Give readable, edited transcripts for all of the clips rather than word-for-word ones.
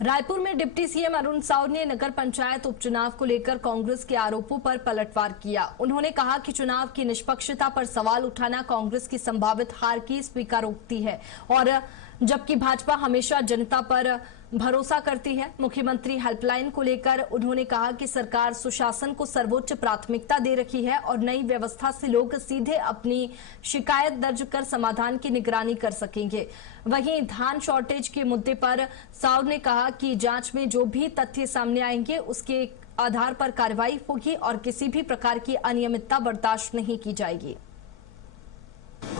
रायपुर में deputy CM Arun Sao ने नगर पंचायत उपचुनाव को लेकर कांग्रेस के आरोपों पर पलटवार किया। उन्होंने कहा कि चुनाव की निष्पक्षता पर सवाल उठाना कांग्रेस की संभावित हार की स्वीकारोक्ति है और जबकि भाजपा हमेशा जनता पर भरोसा करती है। मुख्यमंत्री हेल्पलाइन को लेकर उन्होंने कहा कि सरकार सुशासन को सर्वोच्च प्राथमिकता दे रखी है और नई व्यवस्था से लोग सीधे अपनी शिकायत दर्ज कर समाधान की निगरानी कर सकेंगे। वहीं धान शॉर्टेज के मुद्दे पर साव ने कहा कि जांच में जो भी तथ्य सामने आएंगे उसके आधार पर कार्रवाई होगी और किसी भी प्रकार की अनियमितता बर्दाश्त नहीं की जाएगी।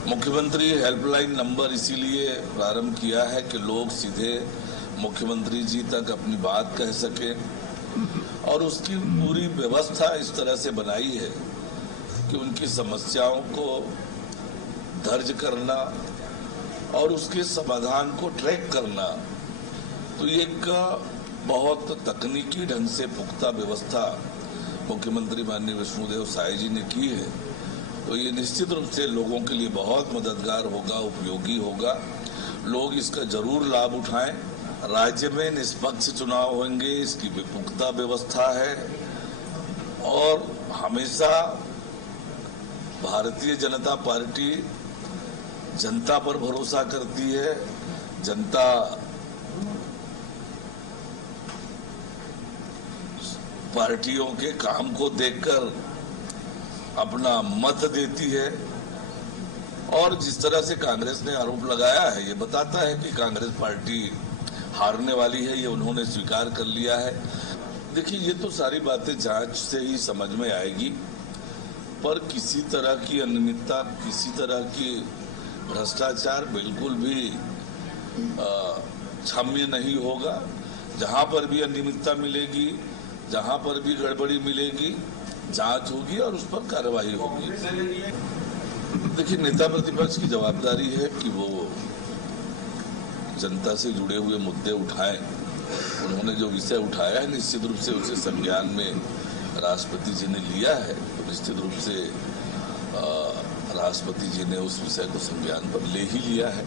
मुख्यमंत्री हेल्पलाइन नंबर इसीलिए प्रारंभ किया है कि लोग सीधे मुख्यमंत्री जी तक अपनी बात कह सके और उसकी पूरी व्यवस्था इस तरह से बनाई है कि उनकी समस्याओं को दर्ज करना और उसके समाधान को ट्रैक करना, तो ये एक बहुत तकनीकी ढंग से पुख्ता व्यवस्था मुख्यमंत्री माननीय विष्णुदेव साय जी ने की है। तो ये निश्चित रूप से लोगों के लिए बहुत मददगार होगा, उपयोगी होगा। लोग इसका जरूर लाभ उठाएं। राज्य में निष्पक्ष चुनाव होंगे, इसकी भी पुख्ता व्यवस्था है और हमेशा भारतीय जनता पार्टी जनता पर भरोसा करती है। जनता पार्टियों के काम को देखकर अपना मत देती है और जिस तरह से कांग्रेस ने आरोप लगाया है ये बताता है कि कांग्रेस पार्टी हारने वाली है, ये उन्होंने स्वीकार कर लिया है। देखिए, ये तो सारी बातें जांच से ही समझ में आएगी, पर किसी तरह की अनियमितता, किसी तरह की भ्रष्टाचार बिल्कुल भी क्षम्य नहीं होगा। जहां पर भी अनियमितता मिलेगी, जहां पर भी गड़बड़ी मिलेगी, जांच होगी और उस पर कार्रवाई होगी। देखिए, नेता प्रतिपक्ष की जवाबदारी है कि वो जनता से जुड़े हुए मुद्दे उठाएं। उन्होंने जो विषय उठाया है निश्चित रूप से उसे संज्ञान में राष्ट्रपति जी ने लिया है, तो निश्चित रूप से राष्ट्रपति जी ने उस विषय को संज्ञान पर ले ही लिया है।